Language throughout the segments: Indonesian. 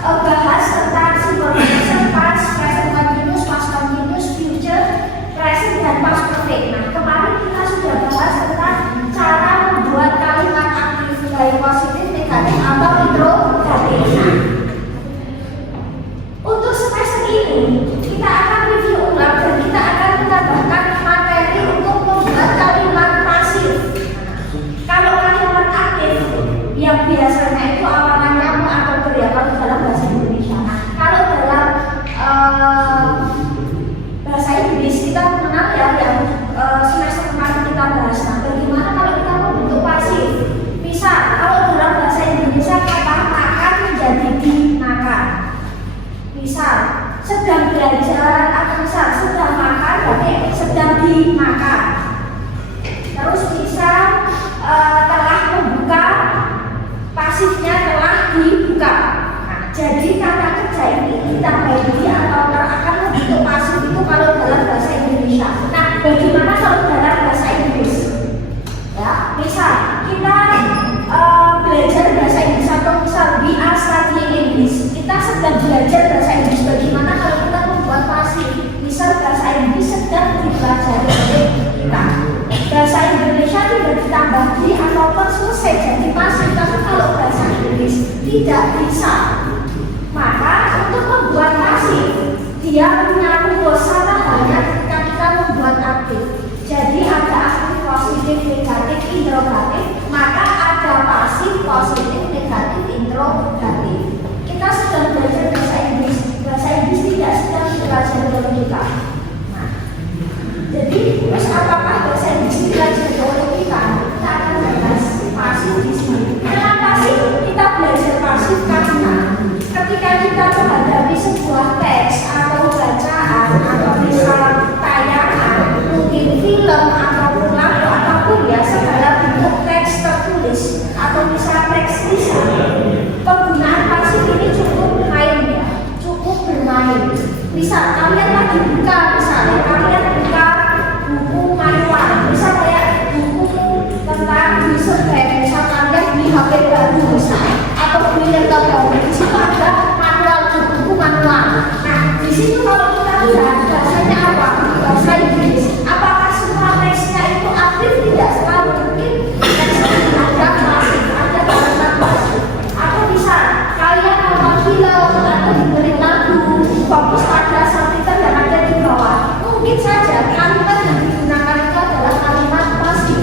bahas tentang simple present, past, present continuous, past continuous, future, present, dan past perfect. Nah, kemarin kita sudah bahas tentang cara membuat kalimat aktif baik positif, negatif, atau interrogatif. Nah, untuk semester ini kita akan review ulang dan kita akan menambahkan materi untuk membuat kalimat pasif. Kalau kalimat aktif yang biasanya itu awalannya atau ber ya kalau dalam bahasa Indonesia. Nah, kalau dalam bahasa Inggris kita mengenal ya yang semester kemarin kita bahas. Nah, bagaimana kalau kita membentuk pasif? Misal kalau dalam bahasa Indonesia kata makan menjadi dimakan. Misal sedang belajar atau misal sedang makan berarti sedang dimakan. Terus misal telah membuka, pasifnya telah dibuka. Nah, jadi kata kerja ini ditambah di atau akan membentuk pasif itu kalau dalam bahasa Indonesia. Nah, bagaimana kalau dalam bahasa Inggris? Ya, misal kita belajar bahasa Inggris atau misal we are studying English. Kita sedang belajar bahasa Inggris. Bagaimana kalau kita membuat pasif? Misal bahasa Inggris sedang dipelajari oleh kita. Bahasa Indonesia tidak ditambah di ataupun selesai jadi pasif. Tapi kalau bahasa Inggris tidak bisa, maka untuk membuat pasif dia punya rumus sama halnya ketika kita membuat aktif. Jadi ada aktif positif, negatif, interrogatif, maka ada pasif positif, negatif, interrogatif. Kita sedang belajar bahasa Inggris tidak sedang dipelajari oleh kita. Nah, jadi terus apakah bahasa Inggris dipelajari oleh kita? Kita akan bahas pasif di sini. Kenapa sih kita belajar pasif? Karena ketika kita menghadapi sebuah teks atau bacaan atau misal tayangan, mungkin film ataupun lagu ataupun ya segala bentuk teks tertulis atau misal teks lisan, penggunaan pasif ini cukup main ya, cukup bermain. Misal kalian lagi buka, misalnya kalian buka buku manual, misal kayak buku tentang user guide, misal kalian beli HP baru misalnya atau beli laptop baru, di situ ada manual, buku manual. Nah, di situ kalau kita lihat bahasanya apa? Bahasa Inggris. Apakah semua teksnya itu aktif? Tidak selalu. Mungkin teksnya ada pasif, ada kalimat pasif. Atau misal kalian nonton film atau dengerin lagu, fokus pada subtitle yang ada di bawah. Mungkin saja kalimat yang digunakan itu adalah kalimat pasif,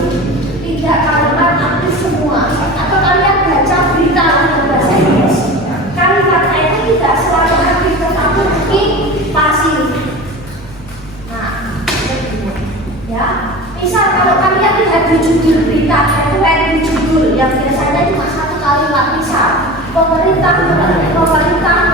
tidak kalimat aktif semua. Atau kalian baca berita dalam bahasa Inggris, kalimatnya itu tidak selalu aktif tetapi mungkin pasif. Nah, ya, misal kalau kalian lihat di judul berita, itu di judul yang biasanya cuma satu kalimat, misal pemerintah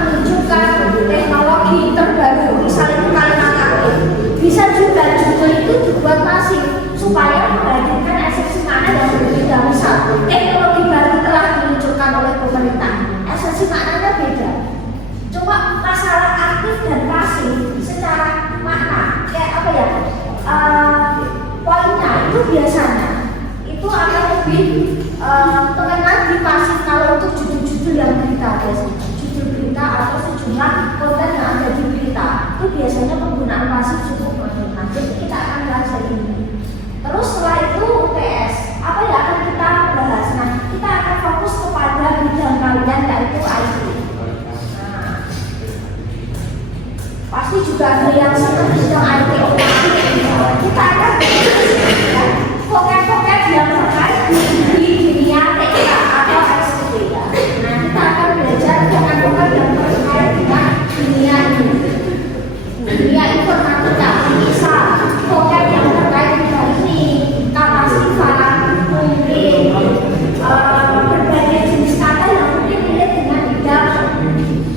menunjukkan teknologi terbaru, misal itu kalimat aktif. Bisa juga judul itu dibuat pasif supaya menghadirkan esensi makna yang berbeda. Misal teknologi baru telah diluncurkan oleh pemerintah, esensi maknanya beda. Cuma masalah aktif dan pasif secara makna kayak apa ya, poinnya itu biasanya itu akan lebih mengenal di pasif kalau untuk judul-judul yang berita, biasanya judul berita atau sejumlah konten yang ada di berita itu biasanya penggunaan pasif cukup modern. Jadi kita akan belajar ini. Terus setelah itu UTS apa yang akan kita bahas? Nah, kita akan fokus kepada bidang kalian yaitu IT. Nah, pasti juga ada yang senang bidang IT. Kita akan belajar vocab-vocab yang terkait di dunia TK atau SD. Nah, kita akan belajar vocab-vocab yang terkait dengan dunia ini, dunia informatika. Misal vocab yang terkait dengan ini, kata sifat, mungkin berbagai jenis kata yang mungkin relate dengan bidang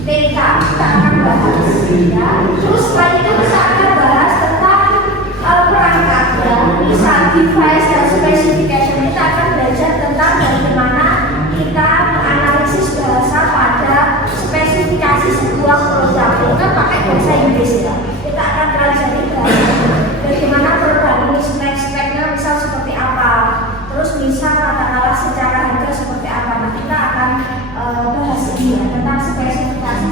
TK. Kita akan bahas ya. Terus setelah itu kita akan bahas tentang perangkat ya, misal device dan specification. Kita akan belajar tentang bagaimana kita menganalisis bahasa pada spesifikasi sebuah produk. Kita pakai bahasa Inggris ya. Kita akan pelajari bagaimana produk ini spek-speknya misal seperti apa. Terus misal katakanlah secara harga seperti apa. Nah, kita akan bahas ini ya tentang spesifikasi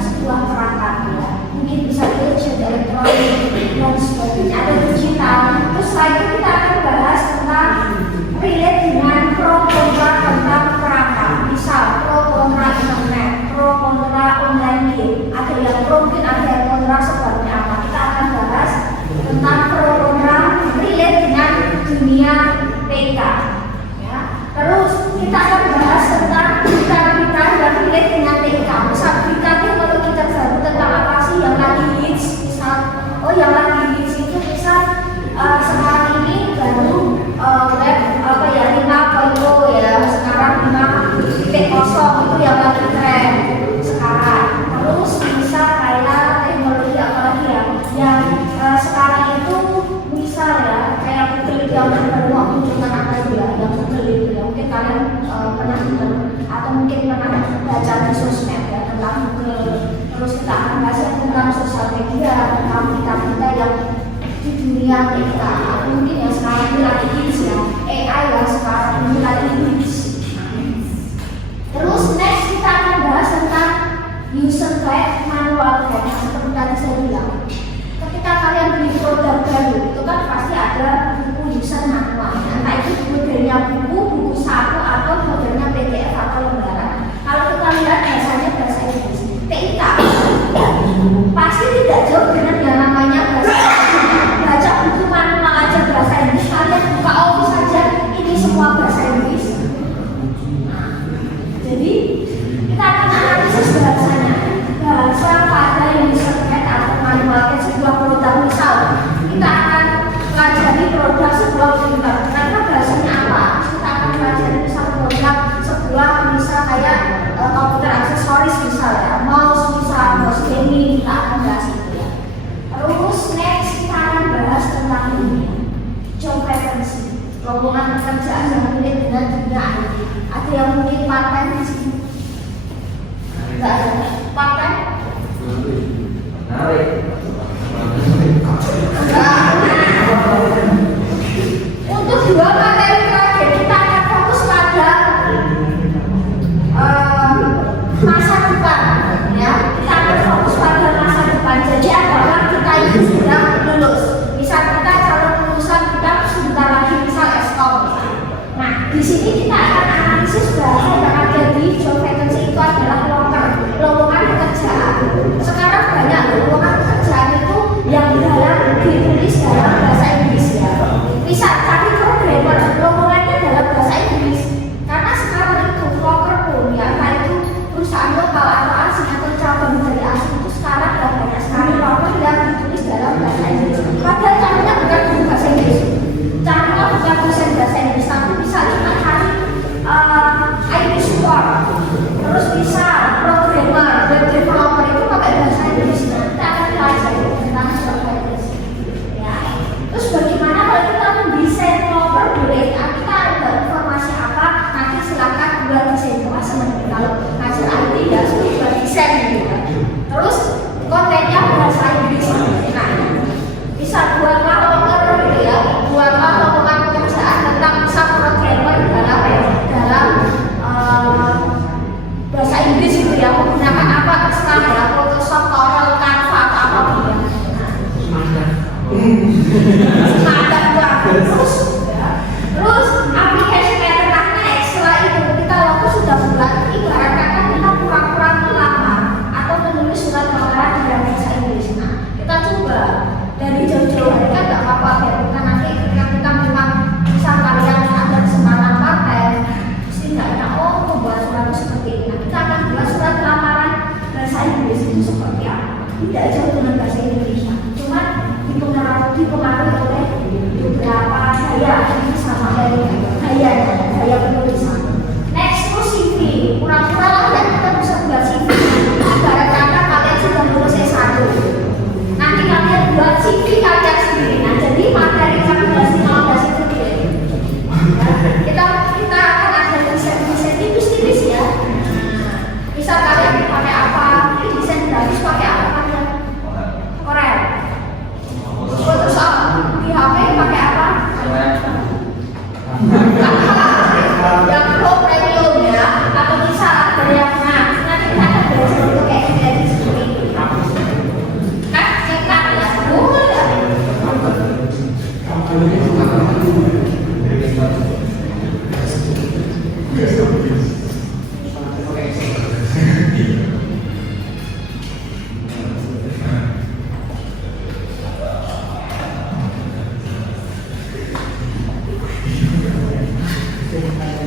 sosmed ya, tentang Google. Terus kita akan bahas tentang sosial media, tentang kita yang di dunia kita. Mungkin yang sekarang ini lagi hits ya, AI yang sekarang ini lagi hits. Terus next kita akan bahas tentang user guide, manual guide. Seperti tadi saya bilang, ketika kalian beli produk baru itu kan pasti ada buku user manual. Entah itu modelnya buku saku atau modelnya PDF atau lembaran. Kalau kita lihat bahasanya bahasa Inggris, TIK pasti tidak jauh dengan yang namanya bahasa Inggris. Baca buku manual aja bahasa Inggris, kalian buka Office saja ini semua bahasa Inggris. Jadi kita akan analisis bahasanya, bahasa pada user guide atau manual guide sebuah produk. Misal kita akan pelajari produk sebuah printer, karena bahasanya apa? Kita akan pelajari misal produk sebuah misal kayak komputer aksesoris misalnya, mouse misal, mouse gaming, kita akan bahas itu ya. Terus next kita akan bahas tentang ini, job vacancy, lowongan pekerjaan yang mirip dengan dunia IT. Ada yang mungkin part-time di sini? Enggak ada. Part-time? Untuk dua materi terakhir kita akan fokus pada masa depan ya. Kita akan fokus pada masa depan. Jadi adalah kita ini sudah lulus. Misal kita calon lulusan kita sebentar lagi misal S.Com. Nah, di sini kita akan analisis bahasa yang ada di job vacancy itu adalah lowongan pekerjaan. Sekarang banyak lowongan pekerjaan itu yang ditulis dalam bahasa Inggris ya. Bisa cari programmer, lowongannya dalam bahasa Inggris. Karena sekarang itu broker pun ya, entah itu perusahaan lokal atau asing atau cabang dari asing itu sekarang banyak sekali lowongan yang ditulis dalam bahasa Inggris. Padahal caranya bukan bahasa Inggris. Caranya bukan bahasa Inggris, tapi bisa kita cari IT support, terus bisa programmer, web developer itu pakai bahasa Inggris. Kita akan pelajari tentang job vacancy. Ya. Terus bagaimana kalau kita mendesain logo boleh? Kita ada informasi apa? Nanti silakan buat desain teman-teman. Kalau ngajar IT ya sudah buat desain gitu. Terus kontennya bahasa Inggris. Nah, bisa buatlah logo gitu ya, buatlah lowongan pekerjaan tentang bisa programmer dalam bahasa Inggris gitu ya, menggunakan apa terserah ya, Photoshop, Corel, Canva atau apapun ya. Semangat banget. Terus aplikasi metadata setelah itu kita waktu sudah buat, ibarat kata kita kurang-kurang melamar atau menulis surat lamaran dalam bahasa Inggris. Nah, kita coba dari jauh-jauh hari kan nggak apa-apa ya, kita nanti ketika kita memang bisa kalian ada kesempatan pakai setidaknya membuat surat seperti ini. Nah, kita akan buat surat lamaran bahasa Inggris itu seperti apa? Tidak jauh dengan bahasa Indonesia, cuma dipengaruhi oleh beberapa gaya sama gaya penulisan. Next itu CV, pura-pura lah ya kita bisa buat CV. Ibarat kata kalian sudah lulus S1, nanti kalian buat CV kalian sendiri. Nah, jadi materi kami bahas 15 itu dia. Kita akan ada desain tipis-tipis ya. Bisa kalian pakai apa? Desain grafis pakai apa? Corel. Photoshop di HP pakai apa? Yang Pro Premium ya, atau bisa ada yang nanti kita akan belajar untuk edit seperti itu. Kan cetak ya, boleh ya.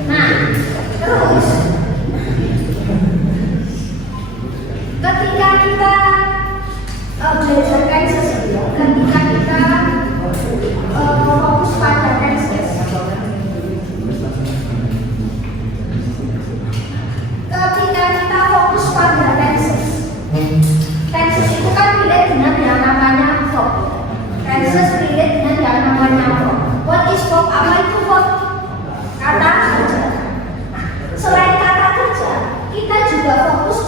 Nah, terus ketika kita belajar Kansas, ketika kita fokus pada Kansas, Kansas itu kan relate dengan yang namanya verb. Kansas relate dengan yang namanya verb. What is verb? Apa itu verb? Kata kerja. Selain kata kerja, kita juga fokus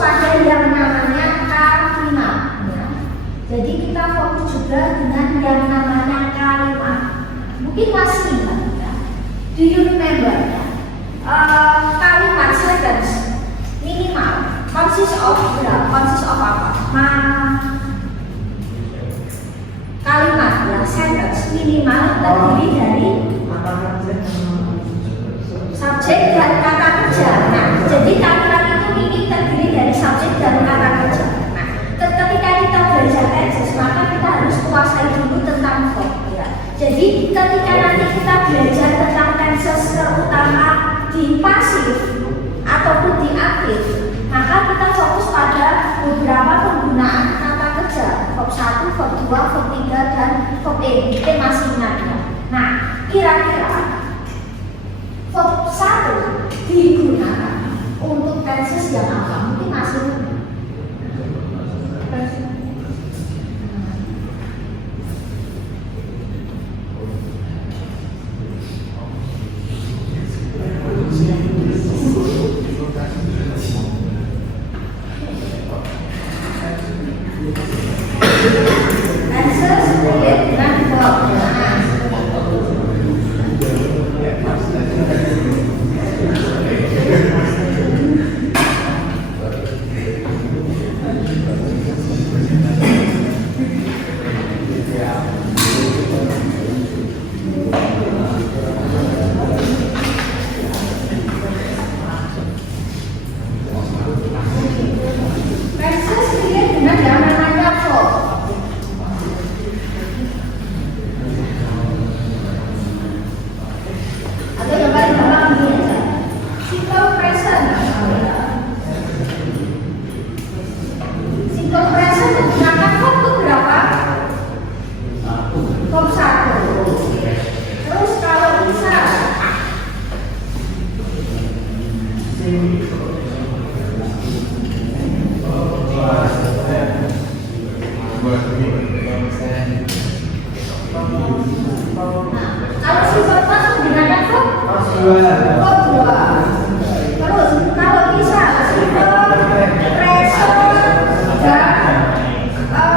Mungkin masih ingat ya. Do you remember ya? Kalimat sentence minimal consist of apa? Kalimat ya sentence minimal terdiri dari subjek dan kata kerja. Nah, jadi kalimat itu ini terdiri dari subjek dan kata kerja. Nah, ketika kita belajar tenses, maka kita harus kuasai dulu tentang verb ya. Jadi ketika nanti kita belajar tentang tenses terutama di pasif ataupun di aktif, maka kita fokus pada beberapa penggunaan kata kerja verb 1, verb 2, verb 3 dan verb E masih ingat ya. Nah, kira-kira verb 1 digunakan untuk tenses yang apa? Mungkin masih tenses relate dengan verb. Tenses relate dengan yang namanya verb. Atau yang paling gampang ini aja. Simple present. Simple present menggunakan verb berapa? Verb 1. Terus kalau bisa kalau simple past menggunakan verb 2. Terus kalau bisa simple present dan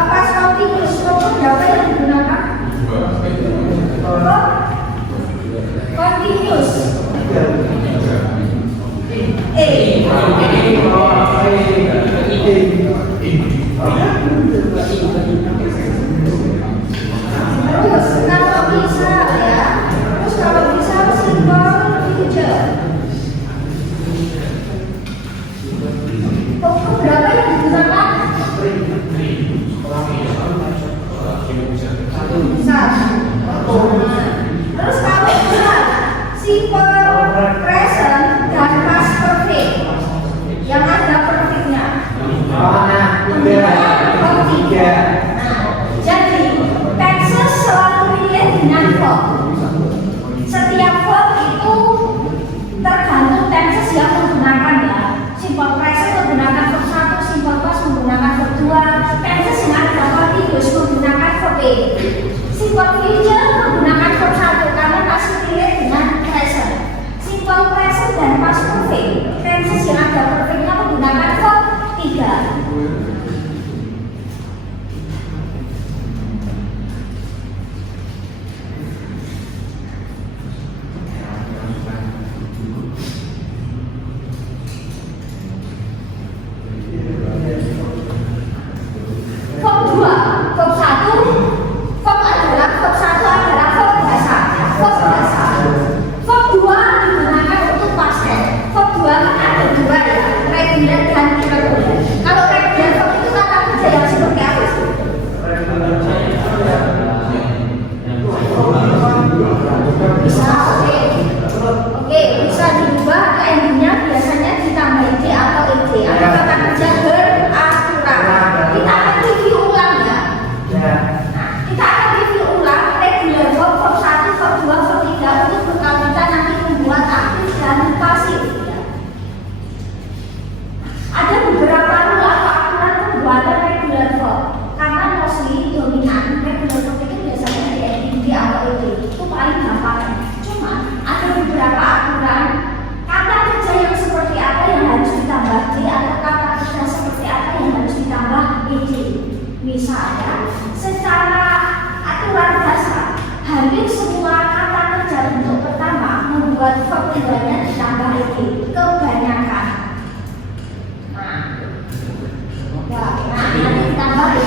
past continuous verb berapa yang digunakan? Verb continuous. Terus kalau bisa ya, simple future. Verb berapa yang digunakan? 1. Terus kalau bisa simple present dan past perfect yang ada perfectnya. Verb 3. Jadi tenses selalu relate dengan verb. Setiap verb itu tergantung tenses yang menggunakan ya. Simple present menggunakan verb 1, simple past menggunakan verb 2, tenses yang ada continuous menggunakan verb E. Simple future menggunakan verb 1 karena masih relate dengan present. Simple present dan past perfect, tenses yang ada perfectnya menggunakan verb 3. Verb 2 kan ada 2 ya, reguler dan irregular. Kalau reguler verb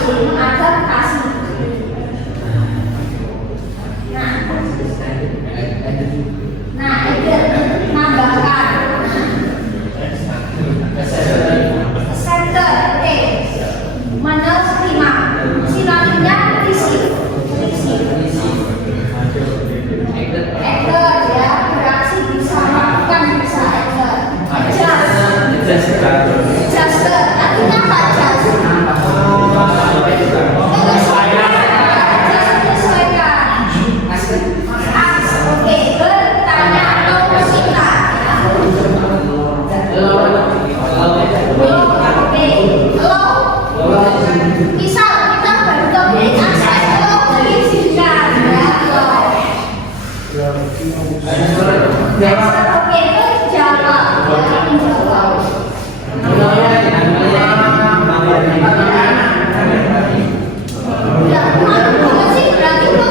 mengadaptasi. Menambahkan. Center, oke. Menerima. Sinonimnya receive. Actor ya, beraksi bisa melakukan bisa actor. Adjuster, artinya apa adjust? Oke, bertanya atau bersikap. Oke, lo. Misal kita baru topik akses lo berizinkan ya lo. Oke, menjawab ya menjawab. Ya, mana sih berarti lo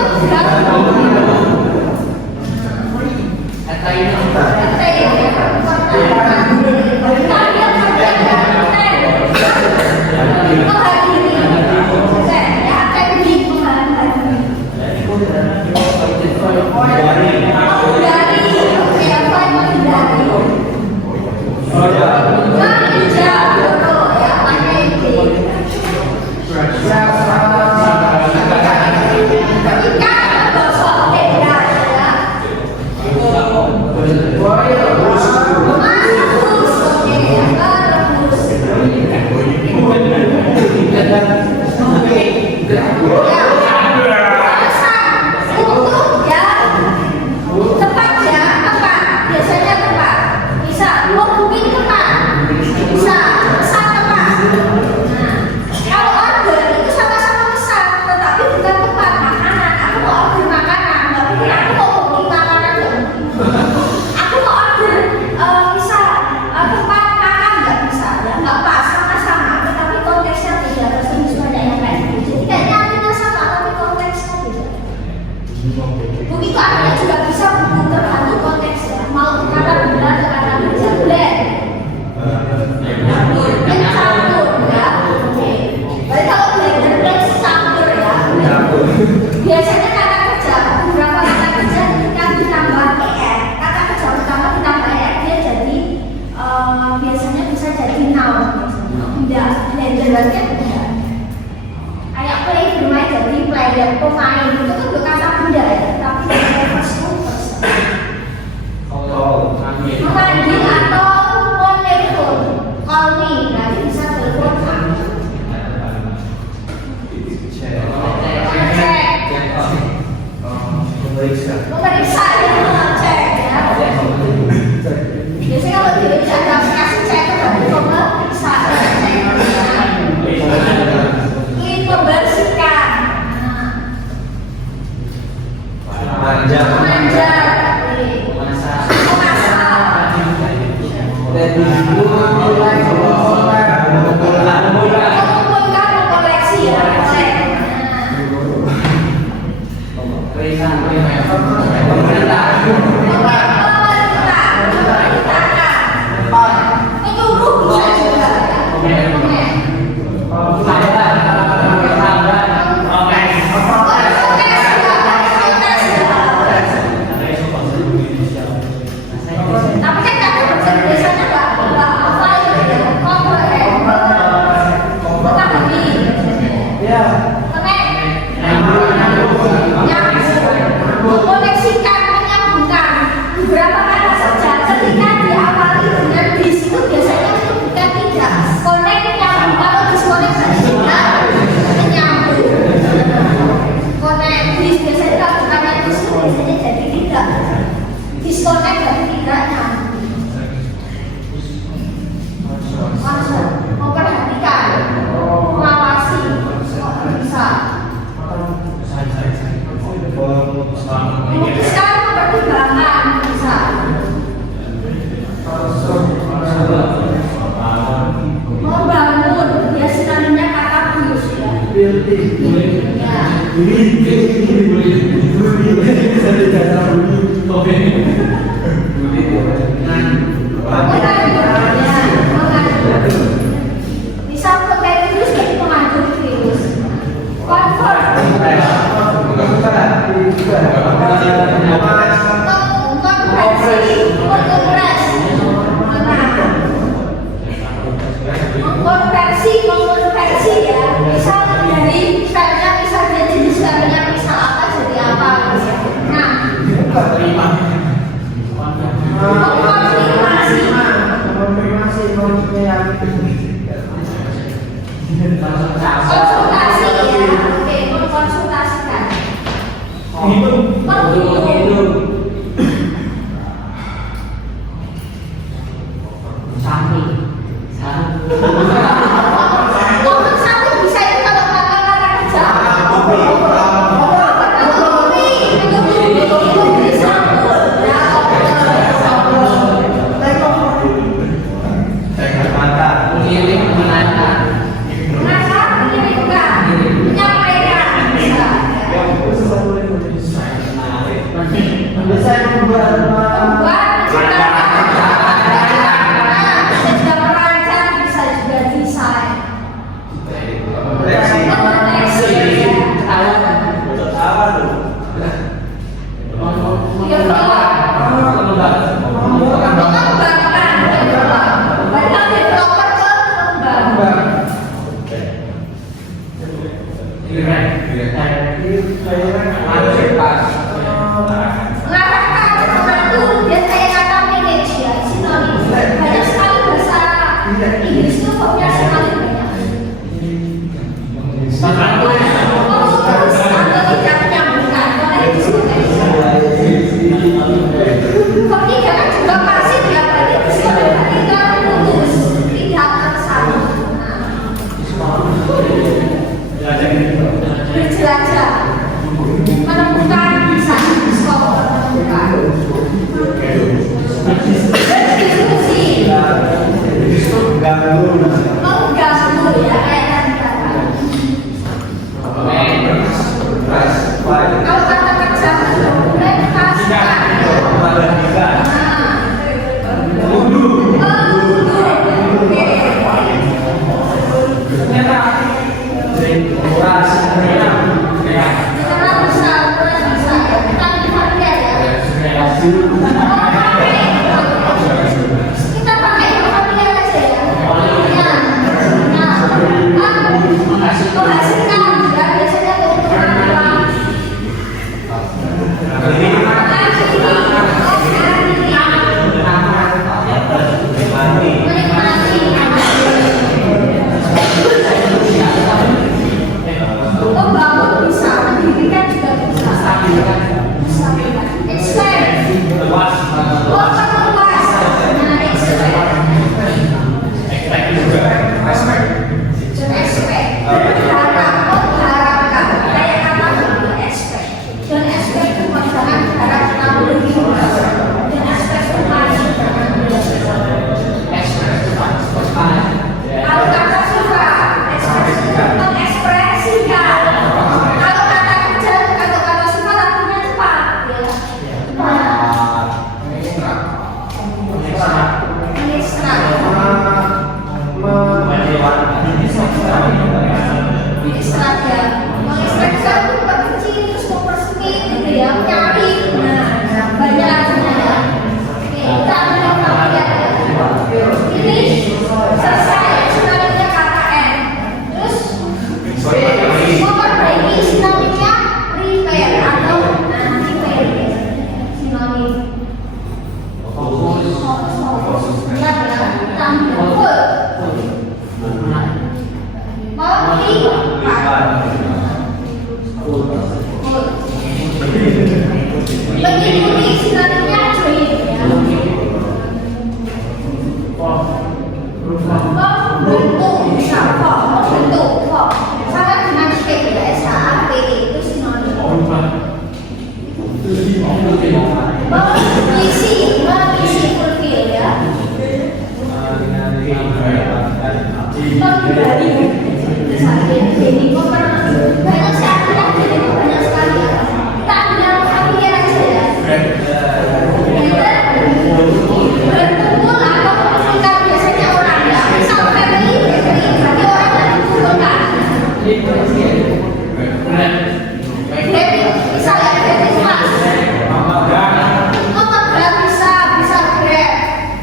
biasanya kata kerja, beberapa kata kerja ketika ditambah er, kata kerja utama ditambah er, dia jadi biasanya bisa jadi noun biasanya. Tidak, belajarnya tidak. Kayak play bermain jadi player, pemain itu kan bukan kata benda ya, tapi person. Memanggil atau telepon, call me, berarti bisa telepon kamu. Memeriksa ya, cek ya. Biasanya kalau tidak bisa kasih cek itu berarti memeriksa. Ini membersihkan. Memanjat. Memasak. Mengumpulkan, mengkoleksi ya. Menyuruh bisa juga tapi kan kata biasanya nggak apa ya, mengkoneksikan, menyambungkan beberapa kata saja ketika diawali dengan dis itu biasanya itu bukan tidak connect menyambung, kalau disconnect berarti tidak menyambung. Connect dis biasanya kalau bukannya dis itu biasanya jadi tidak disconnect berarti tidak nyambung. Maksud memperhatikan, mengawasi, kok bisa memutuskan, mempertimbangkan, bisa membangun, ya sinonimnya kata bius ya. Misal pengganti virus jadi pemandu virus. konversi ya. Misal dari misalnya misal jadi sekarangnya misal apa jadi apa gitu ya. Nah, konsultasi ya. Oke, mengkonsultasikan. Nomor satu bisa itu kalau kata-kata kerja.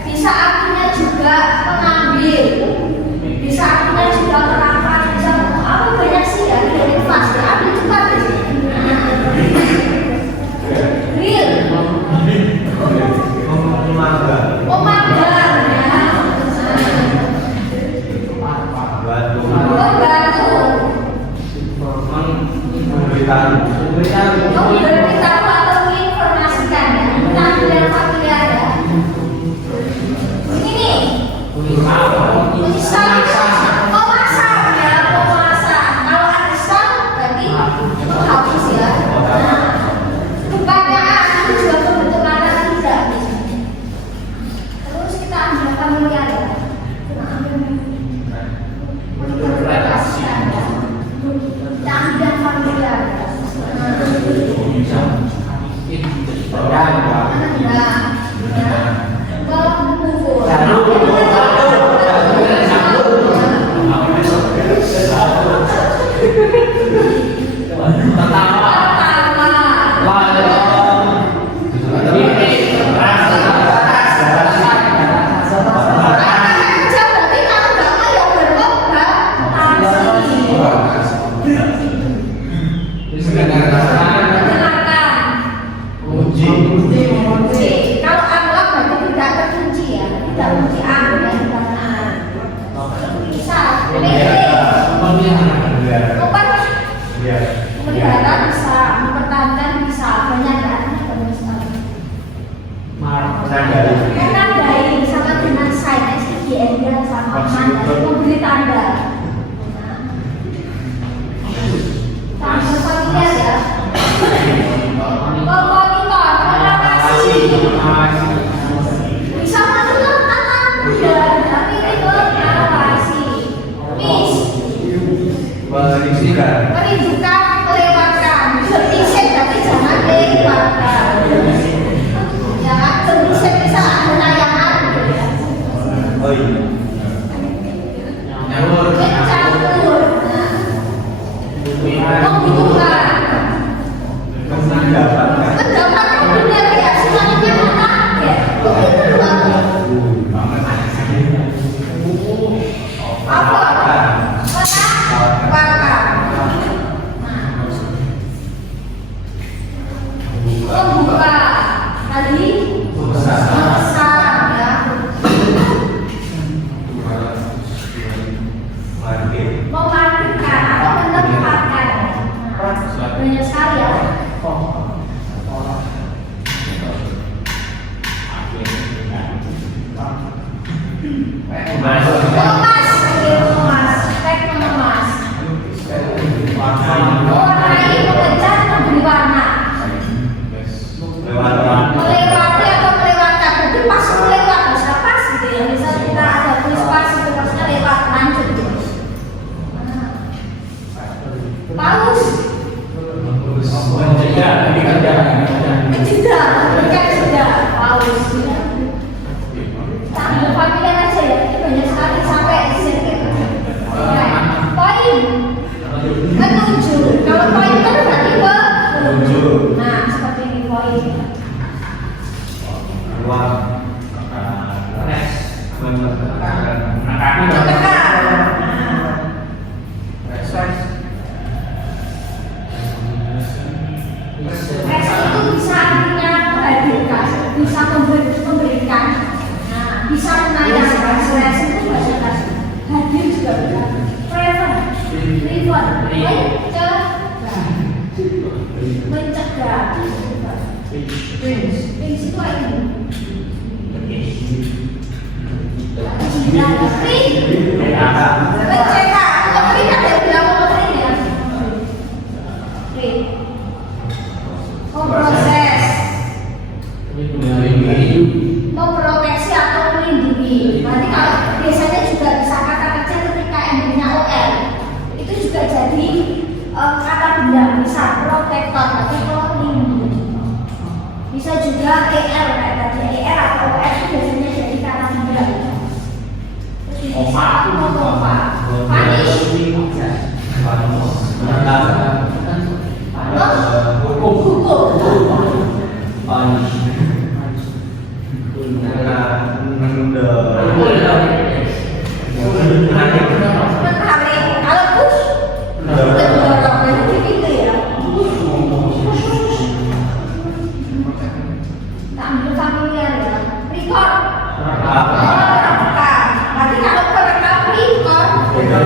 Bisa artinya juga pengambil, bisa artinya juga Membantu. Memberitahu atau menginformasikan ya. Kita ambil yang familiar ya. Ini misal memasak ya, memasak. Kalau arisan berarti itu habis ya. Nah, depannya itu juga pembentukan tidak. Terus kita ambil familiar ya. Kita ambil menginterpretasikan ya. Kita ambil yang familiar. Kalau aglak berarti tidak terkunci ya, tidak kunci A ya, bukan A. Bisa, memelihara bisa, mempertahankan bisa, banyak ya. Menandai sama dengan sign SIGN dan sama memberi tanda. Tanda familiar ya. Memonitor, mengawasi. Bisa menentukan anak muda, tapi itu mengawasi. Merindukan, melewatkan. Berpisah tapi jangan lewatkan. Jangan berpisah bisa ada layangan. Mencampur. Membutuhkan. Mendapatkan benar ya, semuanya anak ya. Begitu apa? Membuka tadi memesan ya. Memandikan atau menempatkan. Banyak sekali ya. Mengemas, teknik mengemas. Mewarnai, mengecat, memberi warna. Melewati atau melewatkan, berarti pas melewat, bisa pas gitu ya. Misal kita ada tulis pas itu pasnya lewat, lanjut gitu. Paus. Tidak, bukan sudah paus. Sambil familiar aja ya, ini banyak sekali sampai sedikit. Poin menuju. Kalau poin kan berarti menuju. Nah, seperti ini poin. Itu bisa artinya menghadirkan, bisa memberikan, nah, bisa menayangkan. Stres itu bahasa kasih. Hadir juga bisa. Prevent, mencegah. Things itu ini. Mencegah. Tapi kan dia bilang memberi ya. Memproses, memproteksi atau melindungi. Nanti kalau biasanya juga bisa kata kerja ketika endingnya OL itu juga jadi kata benda, bisa protektor tapi melindungi. Bisa juga ER kayak tadi ER atau OR itu biasanya jadi kata benda. Terus ini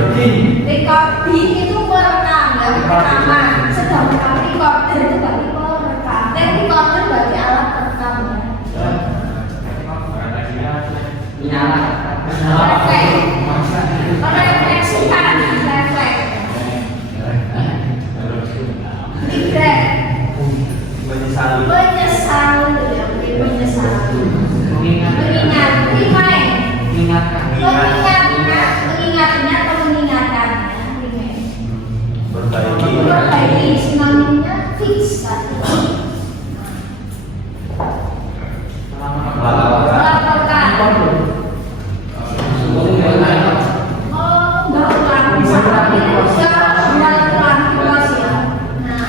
Recording itu merekam ya, rekaman. Sedang merekam, recorder itu berarti merekam. Dan recorder berarti alat rekam ya. Refleksikan, refleks. Regret. Menyesal ya, menyesal. Mengingat, mengingatnya atau mengingatkan perbaiki sinonimnya fix tadi. Melaporkan. Oh, enggak ulang. Misalnya ulang terus ya. Nah,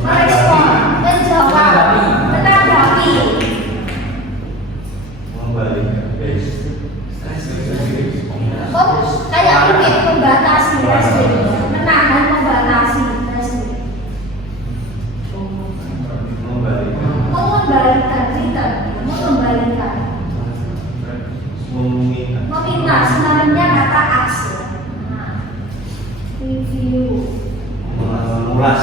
merespon, menjawab, menanggapi. Oh, kayak mungkin membatasi respon, menahan, membatasi respon. Mengembalikan, mengembalikan. Meminta, sebenarnya kata aksi. Nah, review. Mengulas.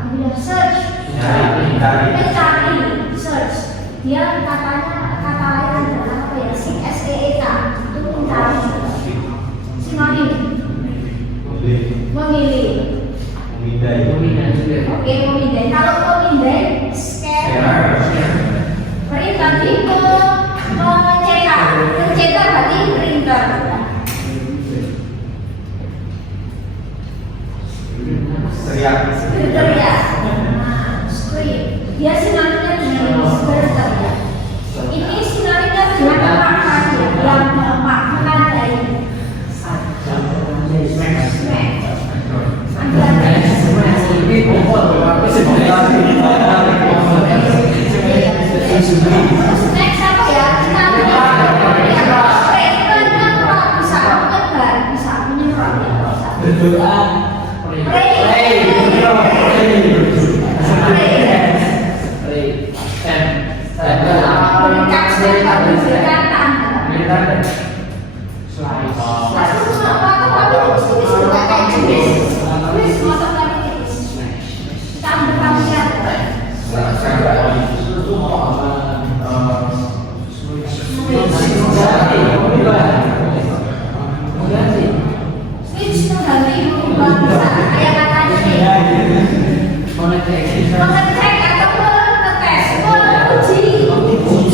Ambil search. Mencari, search. Dia katanya kata lain adalah apa ya? SEEK itu mencari. Sinonim. Memilih. Oke, memindai. Kalau memindai, scanner. Berarti tadi mencetak. Mencetak berarti printer. Berteriak. Scream. Dia sinonimnya dengan berteriak. Ini sinonimnya dengan apa ya? Yang melemah, menandai. Next apa ya? Kita bisa menyerap ya. Mengecek atau mengetes, menguji.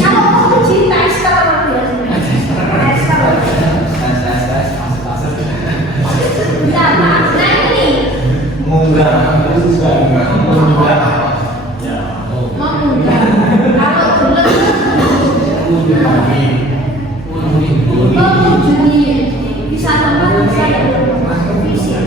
Kalau menguji tes kalau tes kalau. Nah ini mengunggah. Kalau mengunjungi bisa tempat saya fisik.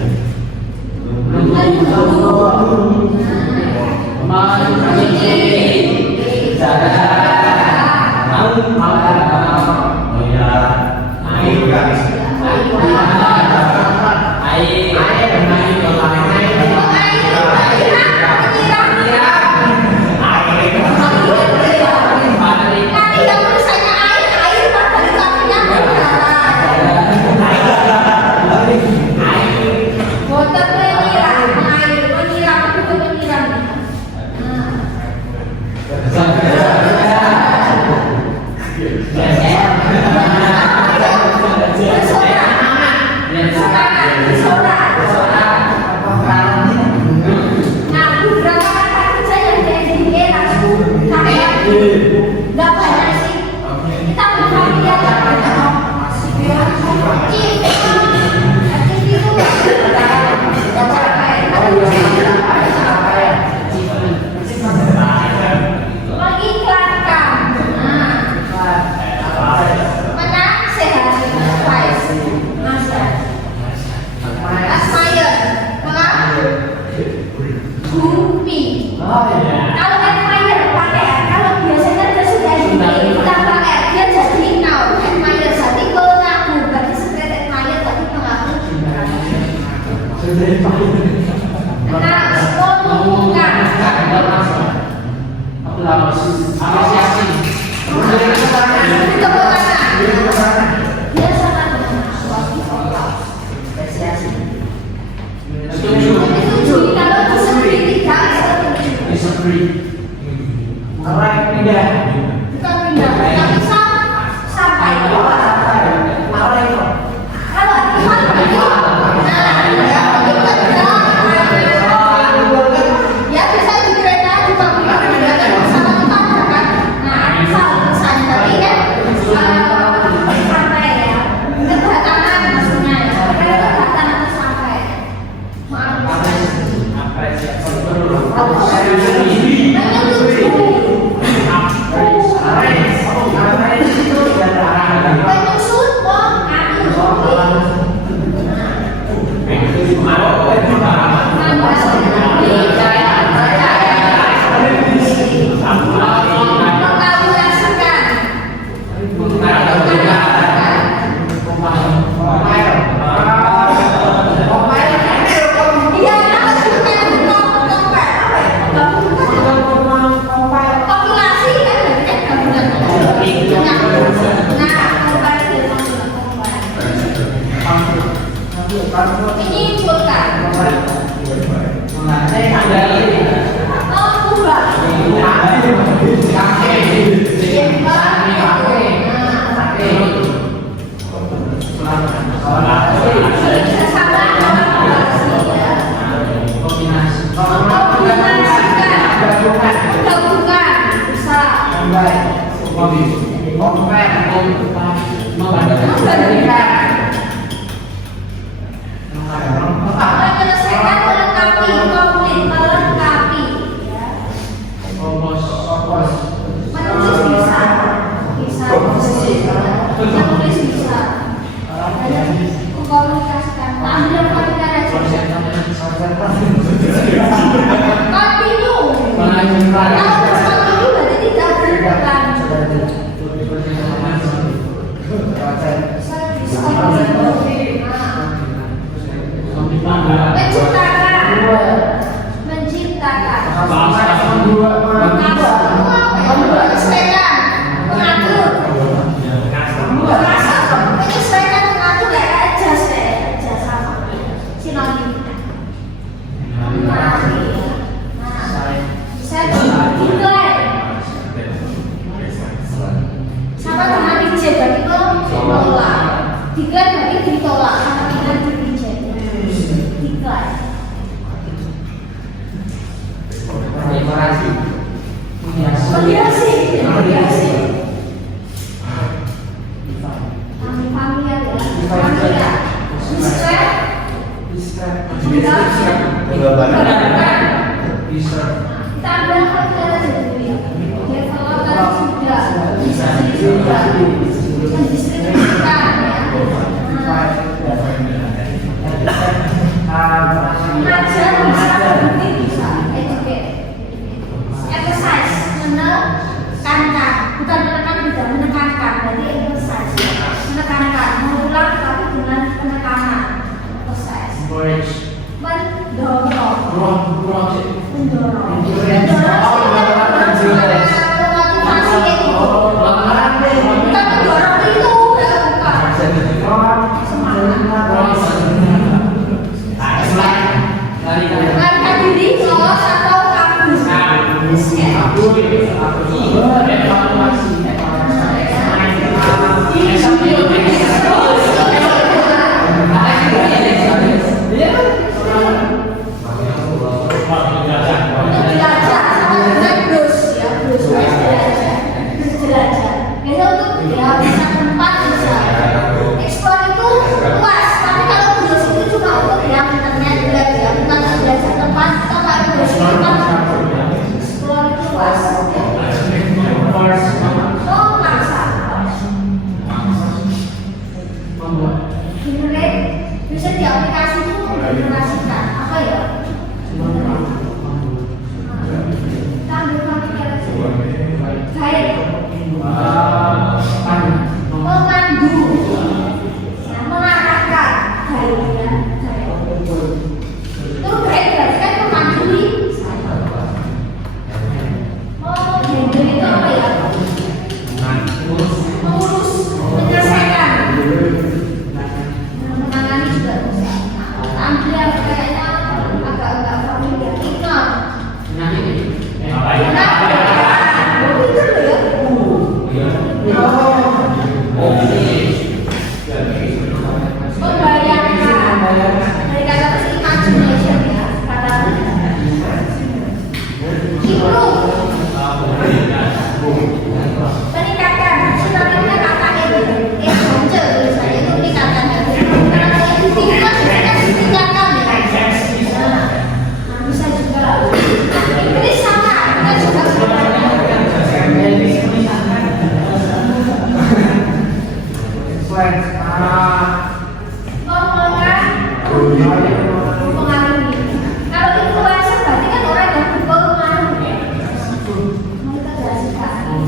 Kalau admire pakai, kalau biasanya ada Apresiasi. Tepuk tangan. Dia sangat mengapresiasi vokal. Apresiasi. Setuju. Kalau disagree tidak setuju. Disagree. Alright, pindah. Bukan pindah, tapi sampai. Apa itu? Kalau ya bisa di kereta juga pindah sama kita kan. Nah, asal misalnya tadi kan sampai ya kedatangan maksudnya ya kedatangan itu sampai maaf menyusut kok ini bukan menyelesaikan melengkapi komplit melengkapi menulis bisa menulis bisa mengkomunikasikan ambil komunikasi continue kalau bersama berarti tidak berlanjut menciptakan menyesuaikan mengatur kayak adjust sama sinonim bisa decline sama dengan reject berarti itu ditolak decline berarti ditolak sama dengan reject decline mediasi familiar ya familiar kita ambil faktor dulu ya developer sudah mendistribusikan ya mengajar bisa berhenti bisa educate exercise menekankan bukan menekankan berarti exercise menekankan mengulang tapi dengan penekanan exercise mendorong motivasi itu bukan mendorong itu melarikan diri lolos atau kabur bisa diaplikasi itu mengaplikasikan apa ya? Kita ambil praktiknya aja. Guide, memandu, mengarahkan, guide ya, guide. Itu guide berarti kan memandui. Oh, guide itu apa ya?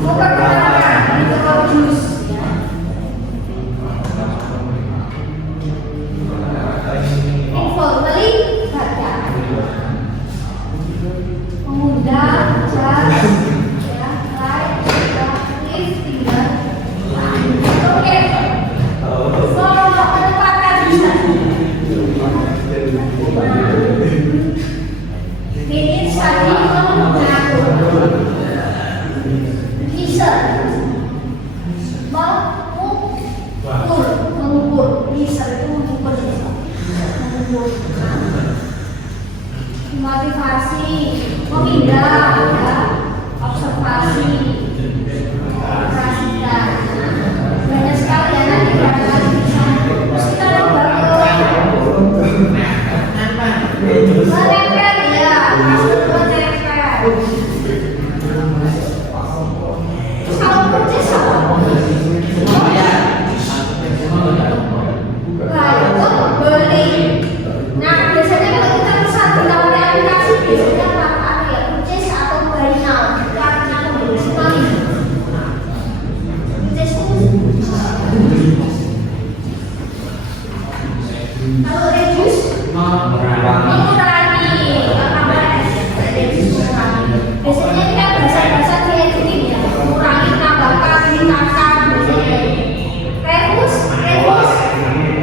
Memperkenalkan introduce ya. Informally baca. Mengundang, just, ya, like, please, tinggal. Oke. So, menempatkan bisa. Ini tadi mengatur. Bisa. Mengukur. Bisa itu mengukur. Mengukur. Motivasi, memindah, ya, observasi, operasikan. Banyak sekali ya nanti akan bisa. Terus kita coba menempel ya, masuk menempel. Terus kalau purchase apa? Beli. Nah, biasanya kalau kita bisa ditawari aplikasi, biasanya apa ya? Purchase atau buy now. Karena lebih sekali. Purchase itu kalau reduce mengurangi. Biasanya kita bahasa-bahasa kreatif ya, mengurangi, tambahkan, ditambahkan. Reduce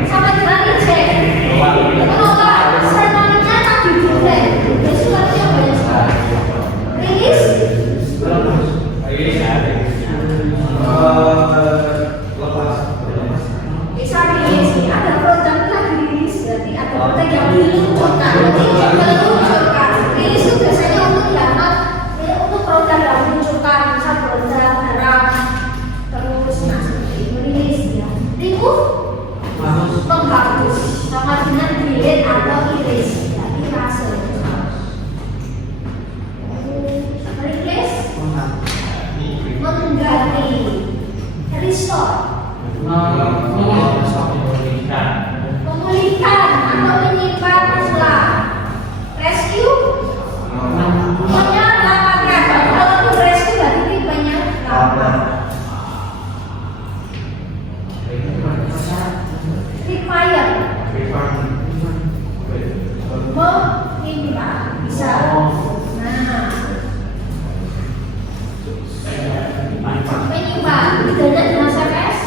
sama dengan reject. Menolak, sebenarnya tak di-declare. Itu artinya banyak sekali. Release. Bisa release. Ada produk yang release, berarti ada produk yang diluncurkan. Berarti diluncurkan. Release itu biasanya untuk dianggap untuk produk yang diluncurkan, misal produk barang. Terus nah seperti itu release ya. Remove. Menghapus sama dengan delete atau erase ya, erase. Replace mengganti. Restore memulihkan atau menyimpan ulang. Rescue menyelamatkan. Kalau untuk rescue berarti tipenya require meminta bisa. Menyimpan bedanya dengan CPS.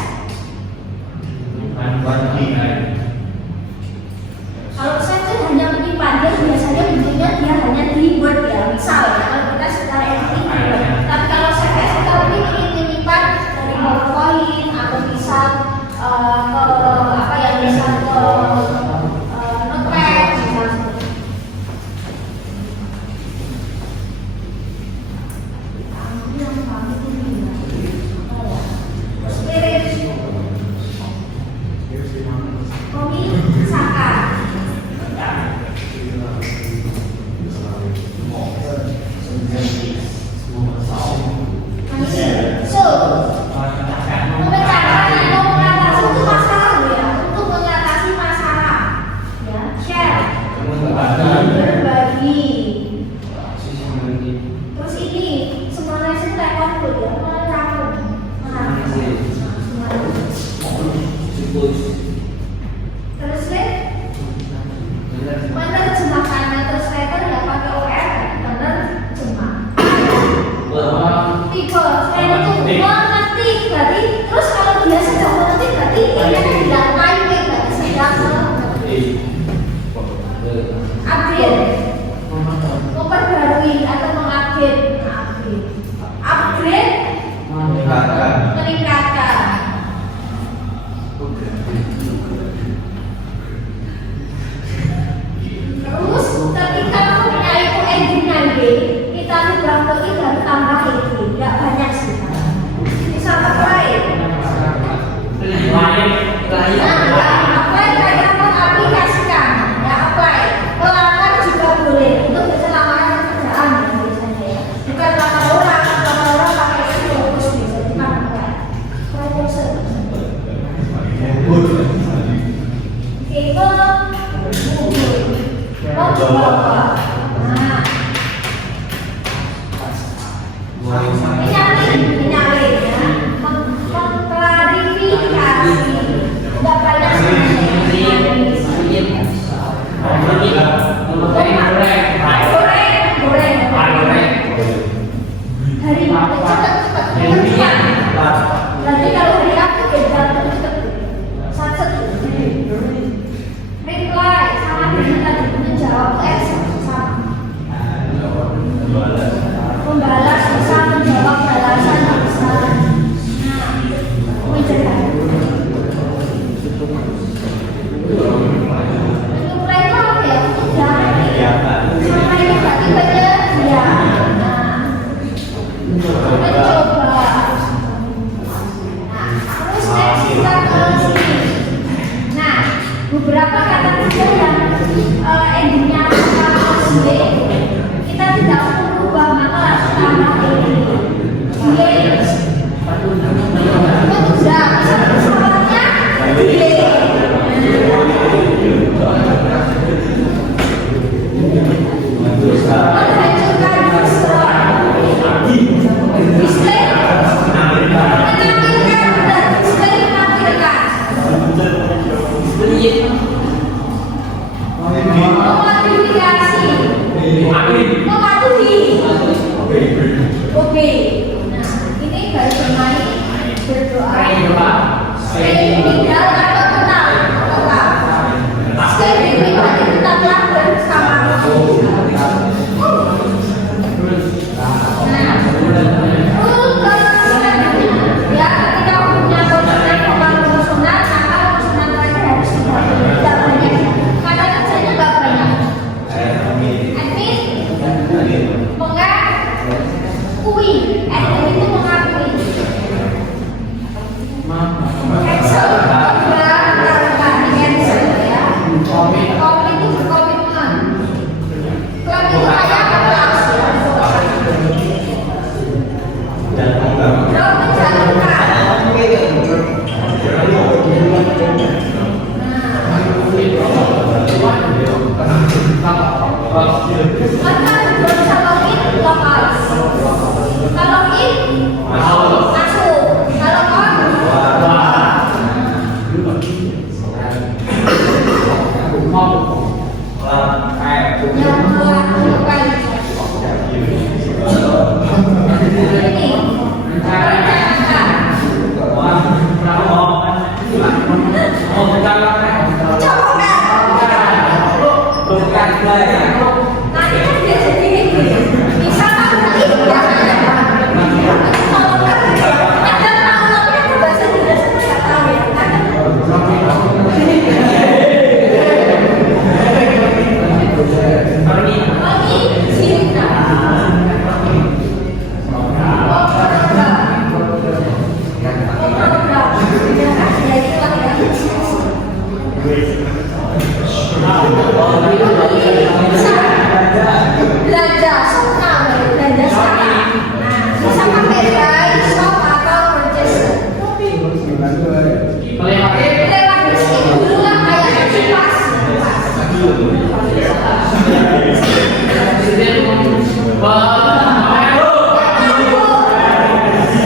Kalau saya itu hanya menyimpan, dia biasanya bentuknya dia hanya di Word ya, misal ya, kalau kita secara editing tapi kalau CPS kita lebih ingin menyimpan dari PowerPoint atau bisa ke apa yang bisa ke notepad misalnya. Spirit memisahkan. So memecahkan atau mengatasi itu masalah ya, untuk mengatasi masalah ya, share berbagi. Terus ini semuanya itu kayak konflik ya, merangkum terus menerjemahkan. Translator ya pakai OR, menerjemah. Tipe saya itu mengerti berarti, terus kalau dia sedang mengerti berarti ini tidak typing, berarti sedang upgrade, memperbarui atau mengupdate. Upgrade meningkatkan. Terus ketika punya itu engine nanti kita tidak lagi harus tambah itu, tidak banyak sih. Misal apply. Apply kayak mengaplikasikan, ya apply. Pelanggan juga boleh, itu bisa lamaran pekerjaan ya biasanya ya. Bukan lamar orang pakai itu fokus biasanya. Bisa pesawatnya delay. Menghancurkan display, menampilkan dan display menampilkan. Memodifikasi, mematuhi. Oke. Nah, ini baru bermain berdoa. Tinggal atau tenang, tetap. Sekali pribadi tetaplah bersama. Nah, ya ketika punya konsonan vokal konsonan, maka konsonan terakhir harus tidak banyak. Kata kerjanya nggak banyak. Admin, mengakui. Admin itu mengakui. Cancel, cancel ya. Komit itu berkomitmen. Klub itu kayak kelas ya. Klub menjalankan. Maka bisa login lokal. Kalau login masuk. Kalau on yang buat bukan ini perencanaan. Nanti kan dia jadi bisa nanti ada tahu bahasa Inggris nggak tahu ya. Belanja sana, belanja sana. Nah, bisa pakai buy, shop atau purchase. Lewat mesin dulu lah kayak kipas.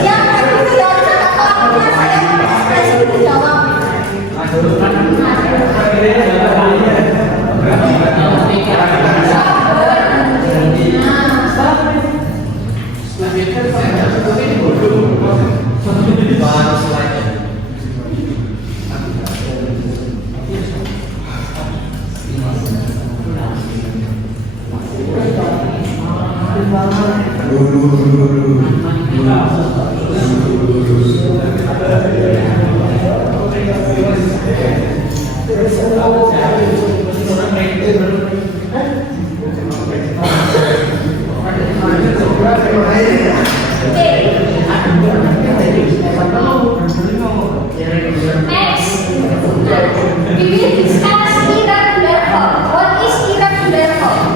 Yang tadi jawab kata-katanya saya ekspresi dijawab. Next, we will discuss irregular form. What is irregular form?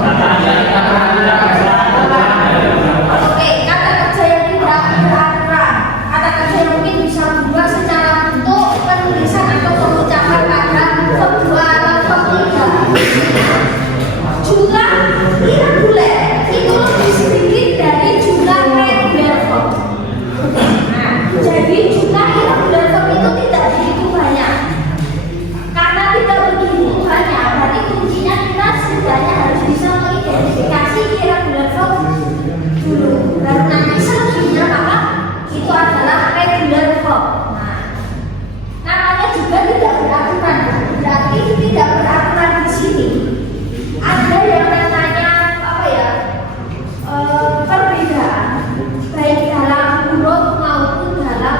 Oke, kata kerja yang tidak beraturan. Kata kerja yang mungkin bisa berubah secara bentuk, penulisan atau pengucapan pada kedua atau ketiga. Jumlah irregular itu lebih sedikit dari jumlah regular form. Nah, jadi jumlah irregular form itu tidak begitu banyak. Karena tidak begitu banyak, berarti kuncinya kita setidaknya harus bisa mengidentifikasi irregular form dulu. Baru nanti selebihnya maka itu adalah regular form. Nah, namanya juga tidak beraturan. Berarti tidak beraturan di sini. Ada yang namanya apa ya? Perbedaan baik dalam huruf maupun dalam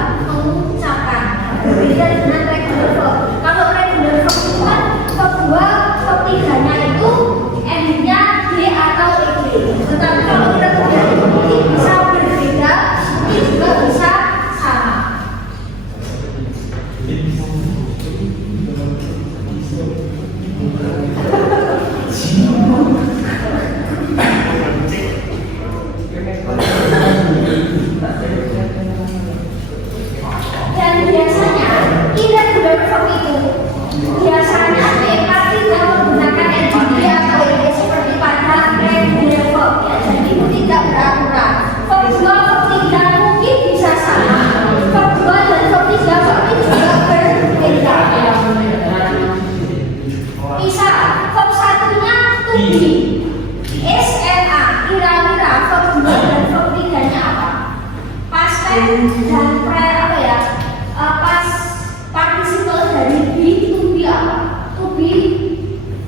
dan apa ya, pas partisiple dari be to be apa? To be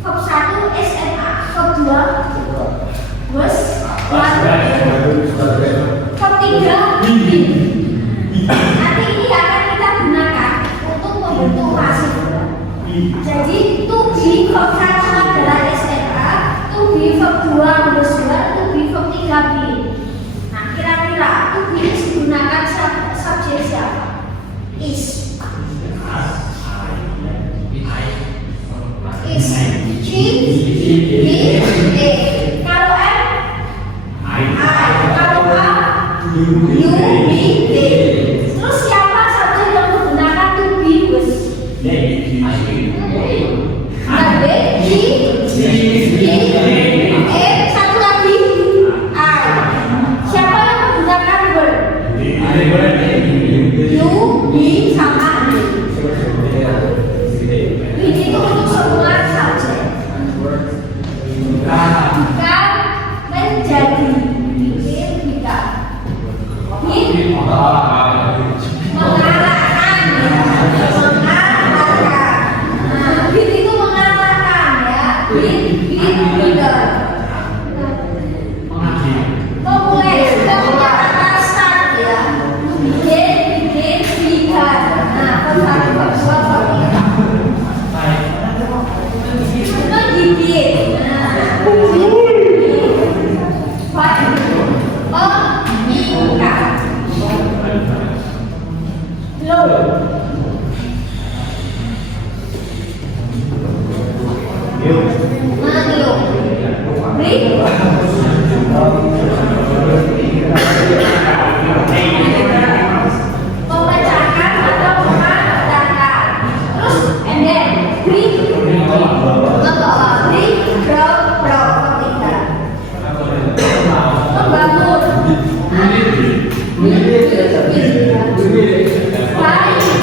verb 1 SMA, verb 2 was, verb 3 be. Nanti ini akan kita gunakan untuk membentuk pasif. Jadi to be verb 1 adalah SMA, to be verb 2 was 2, to be verb 3 be. Nah, kira-kira to be digunakan subjek siapa? Is. Is. She. He. They. Kalau M, I. Kalau A, you, me, they. Terus siapa subjek yang menggunakan to be was? Satu lagi I. Siapa yang menggunakan word? You, me, sama me. Ini itu untuk semua subjek. Kan menjadi bikin kita. Ini mengarahkan. Nah, bit itu mengarahkan ya. Bit leader. Memulai sudah menyatakan start ya. Bikin, bikin. Nah, persatu berdua bertiga. Menggigit. Mengikat. Blow. Meniup. Beri. Memecahkan atau memecahkan. Terus and then beri. Membawa. Beri. Drop. Ketiga. Membangun. Baik.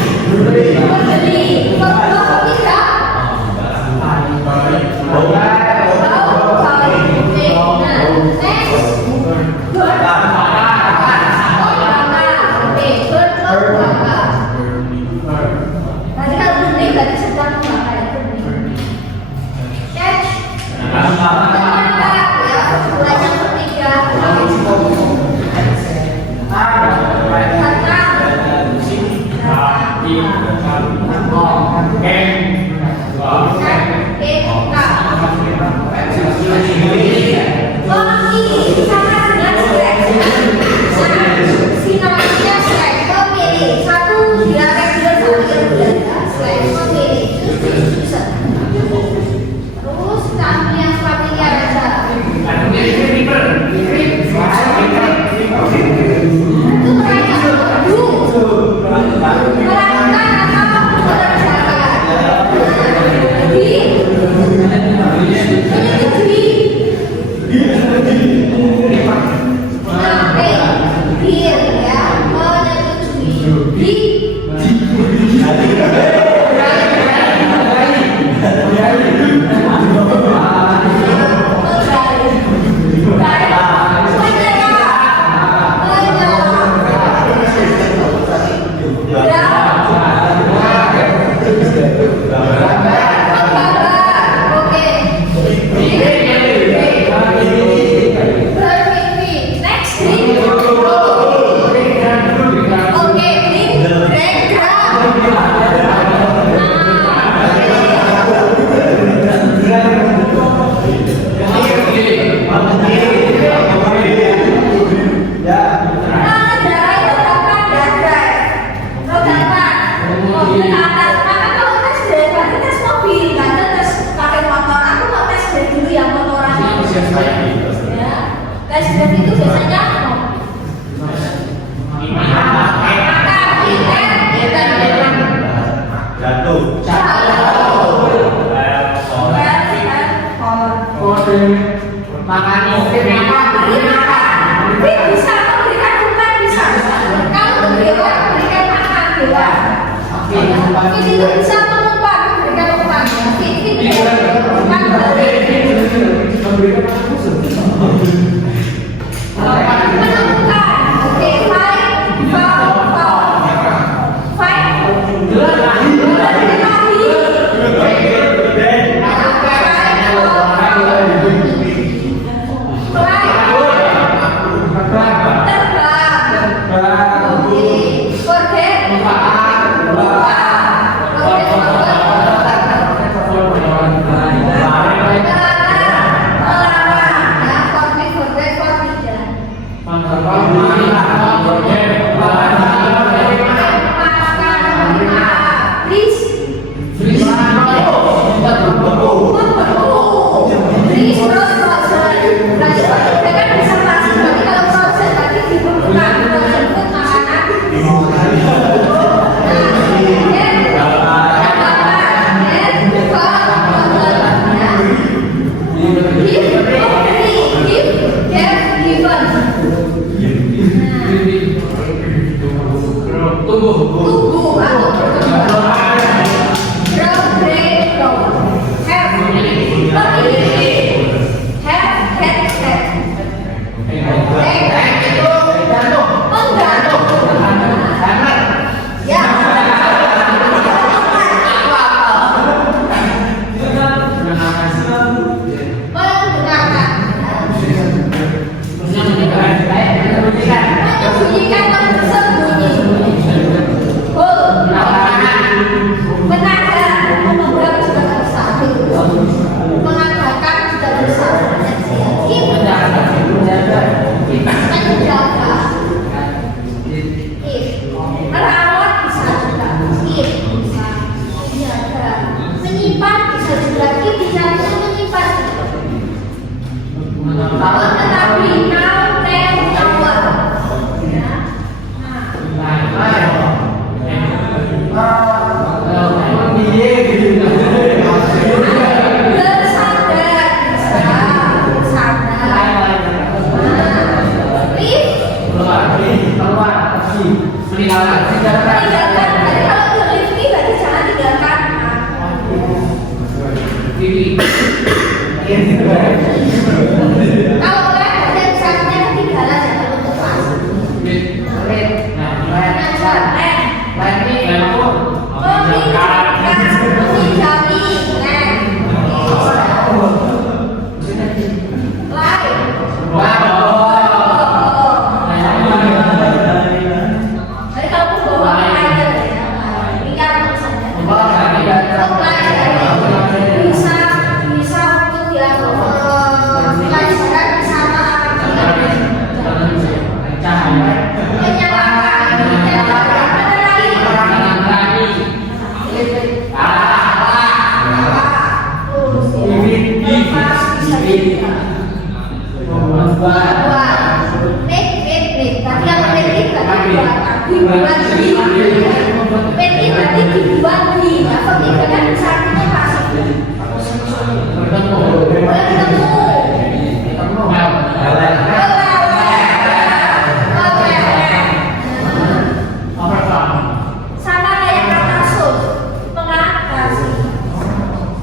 Tubuh atau perkembangan. Brown, grey, brown. Have, memiliki. Have, have. Ya. Menyembunyikan tersembunyi. Menahan, memegang juga bisa. Mengatakan juga bisa. Menjaga. Merawat bisa juga. Bisa. Menjaga. Menyimpan bisa juga. Bisa menyimpan. Tetapi now tell awal. Kalau kan dan saatnya ketinggalan jangan untuk pas.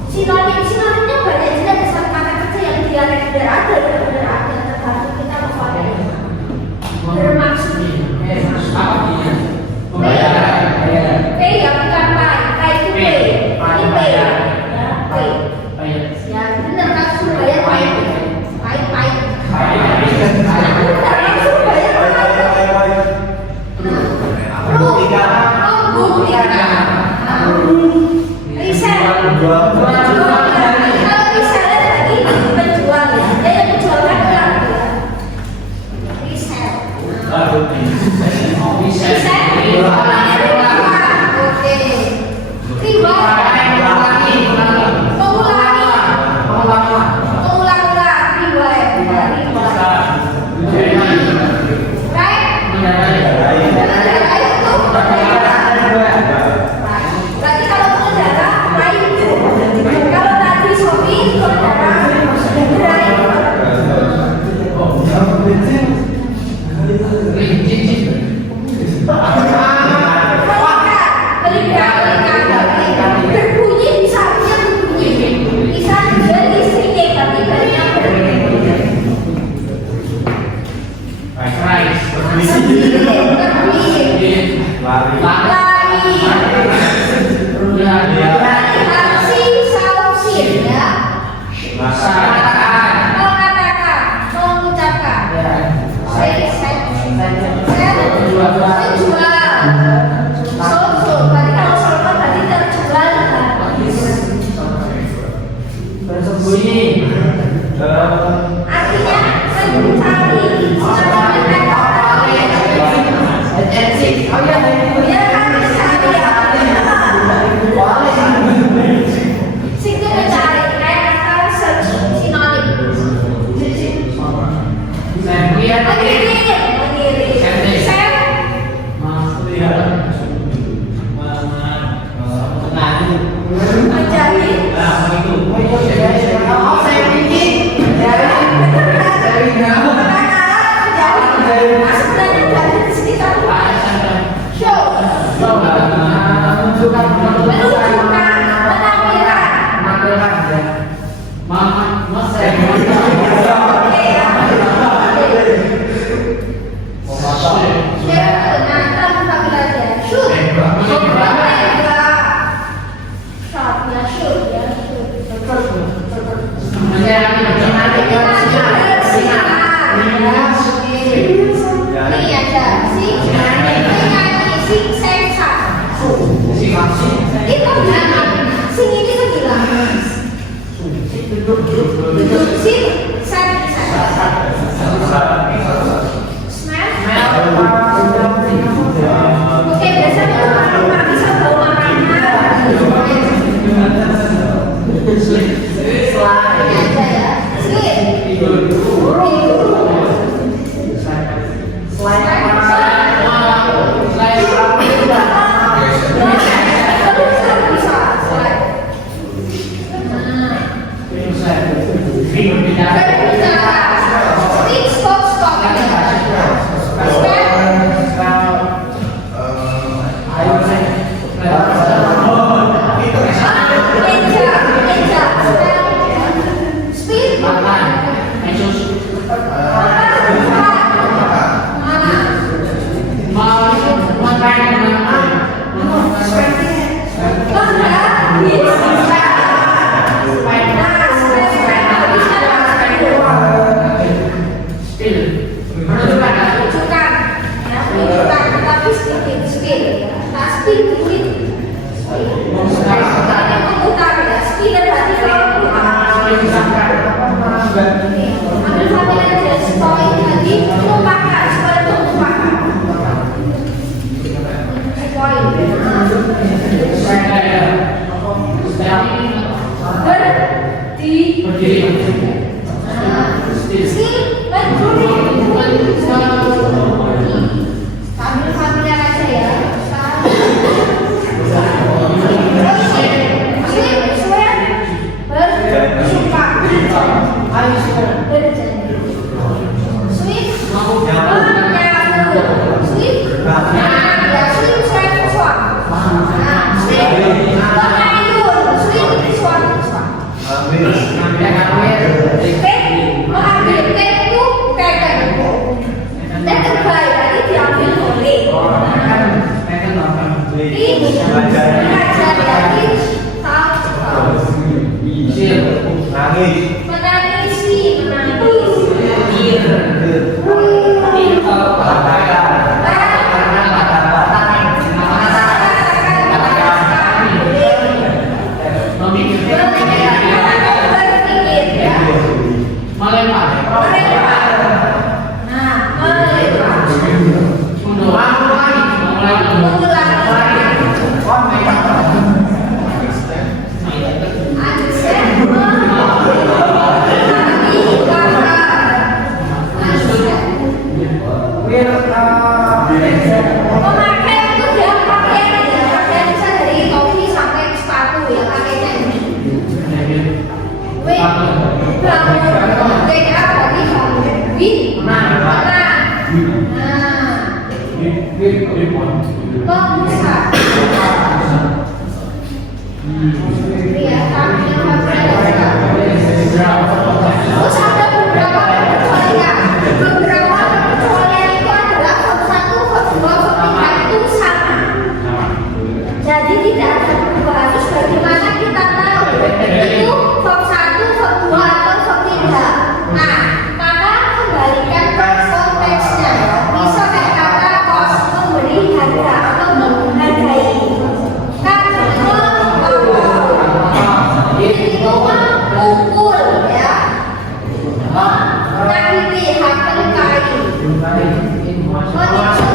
Sinonimnya banyak juga besar kata kerja yang dia ada tergantung kita memahami. Bermaksud P ya bukan pai itu P ini P ya P ya benar kan Surabaya pai benar kan Surabaya pai riset kalau risetnya tadi penjual ya ada yang menjualkan kan riset berbunyi bisa berbunyi bisa jadi istrinya tapi banyak berbunyi lari aksi sausin ya mengatakan mengucapkan saya menjual so tadi kalau soal tadi terjual artinya mencari ya kan mencari menunjukkan menampilkan ya. Mas saya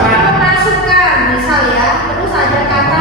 Memasukkan, misal ya, terus ada kata